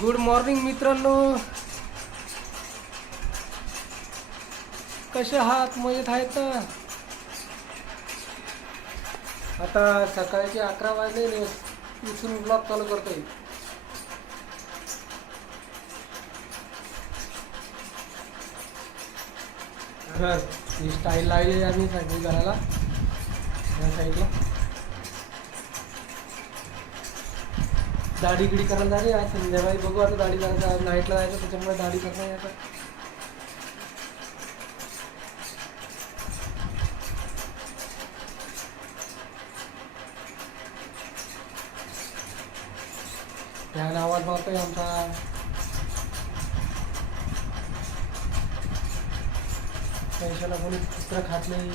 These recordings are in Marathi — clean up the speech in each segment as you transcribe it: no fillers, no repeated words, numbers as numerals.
गुड मॉर्निंग मित्रांनो, कसे आहात? मजेत आहेत ना? आता सकाळचे 11 वाजले, उठून ब्लॉग चालू करतोय. ही स्टाईल लावली आम्ही सगळी घराला या साईडला. दाढी गिडी करायला झाली आज संध्याकाळी, बघू आता दाढी करायचं. नाईटला जायचं त्याच्यामुळे दाढी करणं आहे आता. फॅन आवाज मारतोय आमचा. पैशाला कोणी कुत्र खात नाही.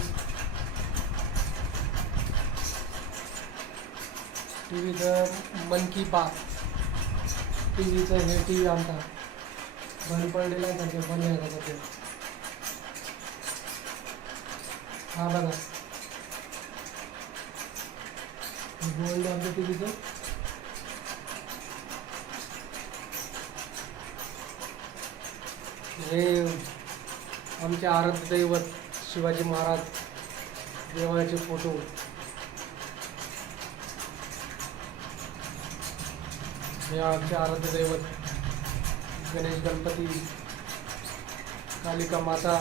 टीव्हीचं मन की बात, टीव्हीचं हे टीव्ही आमचा बंद पडलेला आहे सध्या, बंद आहे सध्या. हा बघा गोल्ड आमच्या टीव्हीचं. हे आमचे आराध्य दैवत शिवाजी महाराज देवाचे फोटो. हे आमचे आराध्य दैवत गणेश गणपती, कालिका माता,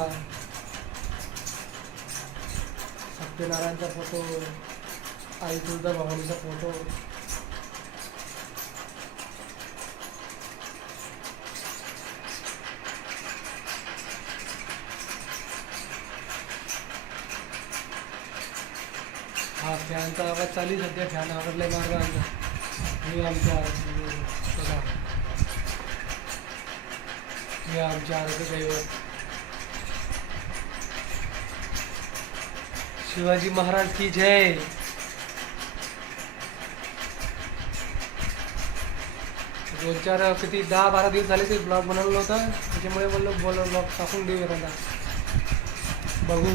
सत्यनारायणचा फोटो, आई तुळजा भवानीचा फोटो. हा फॅनचा आवाज चालू सध्या, फॅन आवडलाय मार्ग आमचा. हे आमच्या बघा, हे आमच्या आराध्य दैवत शिवाजी महाराज की जय. दोन चार किती 10-12 दिवस झाले ते ब्लॉग बनवलं होतं, त्याच्यामुळे बोललो ब्लॉग टाकून देऊ एखादा. बघू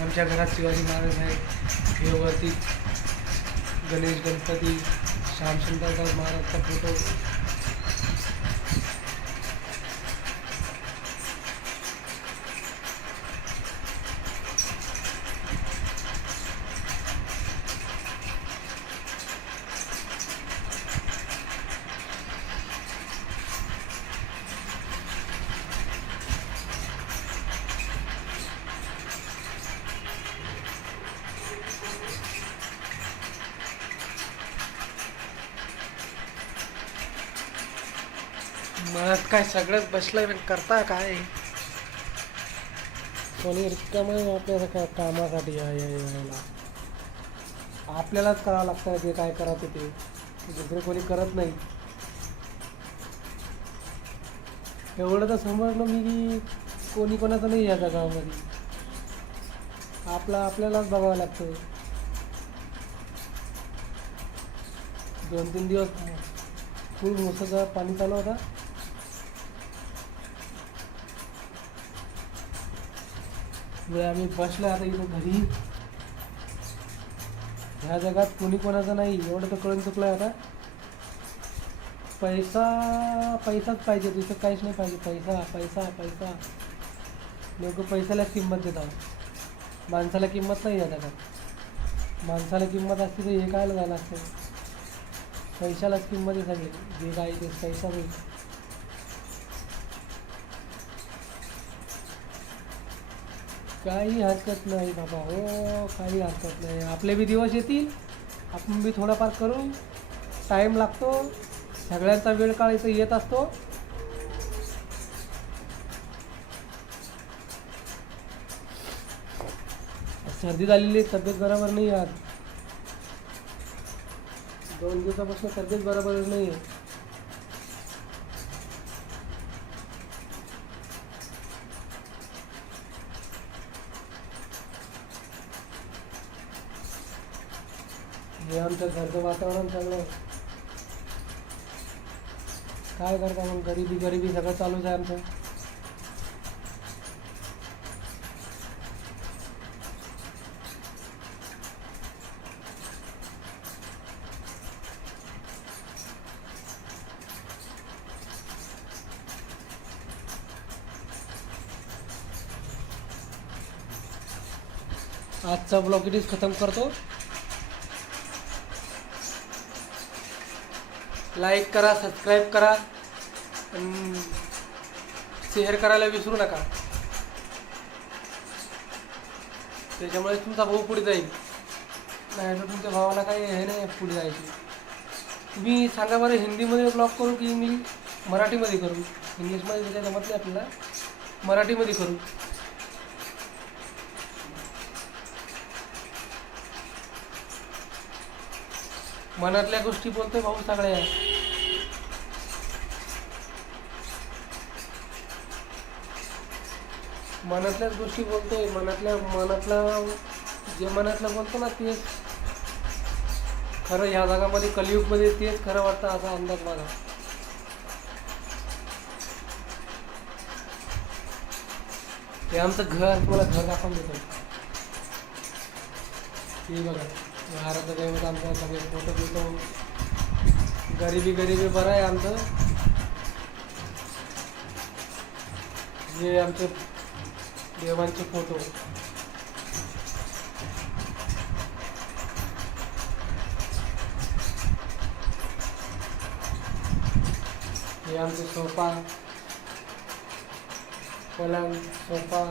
आमच्या घरात शिवाजी महाराज आहे, देववरती गणेश गणपती, श्यामसुंदर महाराजचा फोटो. मग काय सगळंच बसलंय, पण करता काय? कोणी रिकामं आपल्या कामासाठी यायला आपल्यालाच करावं लागतं. ते काय करायचं ते दुसरे कोणी करत नाही. एवढं तर समजलं मी की कोणी कोणाचं नाही या जगामध्ये. आपल्यालाच बघावं लागतं. 2-3 दिवस फुल मुसळधार पाणी चालू होता. आम्ही बसलो आता इथं घरी. ह्या जगात कोणी कोणाचं नाही एवढं तर कळून चुकलं आता. पैसाच पाहिजे, दुसरं काहीच नाही पाहिजे. पैसा पैसा पैसा. लोक पैशालाच किंमत देतात, माणसाला किंमत नाही या जगात. माणसाला किंमत असते तर हे काय झालं असतं. पैशालाच किंमत आहे सगळी, जे काय ते पैसा नाही. काही हरकत नाही बाबा, हो काही हरकत नाही. आपले बी दिवस येतील, आपण बी थोडाफार करू. टाईम लागतो, सगळ्यांचा वेळ काळ इथं येत असतो. सर्दी झालेली, तब्येत बरोबर नाही आज. 2 दिवसापासून तब्येत बरोबर नाही आहे. हे आमच्या घरचं वातावरण चांगलं. काय करता मग, गरिबी सगळं चालूच आहे आमचं. आजचा ब्लॉग इथेच खतम करतो. लाईक करा, सबस्क्राईब करा आणि शेअर करायला विसरू नका. त्याच्यामुळे तुमचा भाऊ पुढे जाईल. नाही तर तुमच्या भावाला काही हे नाही पुढे जायची. तुम्ही सांगा बरं, हिंदीमध्ये ब्लॉग करू की मराठीमध्ये करू? इंग्लिशमध्ये त्याच्या जमत नाही आपल्याला, मराठीमध्ये करू. मनातल्या गोष्टी बोलतोय भाऊ सगळ्या. मनातल्याच गोष्टी बोलतोय. मनातलं जे मनातलं बोलतो ना तेच खरं. ह्या जगामध्ये कलियुगमध्ये तेच खरं वाटतं असा अंदाज माझा. हे आमचं घर, तुम्हाला घर दाखवून देतो. हे बघा, महाराजा देवत आमचा सगळे फोटो बिटो. गरिबी बरं आहे आमचं. हे आमचे देवांचे फोटो. हे आमचे सोफा, पलंग, सोफा.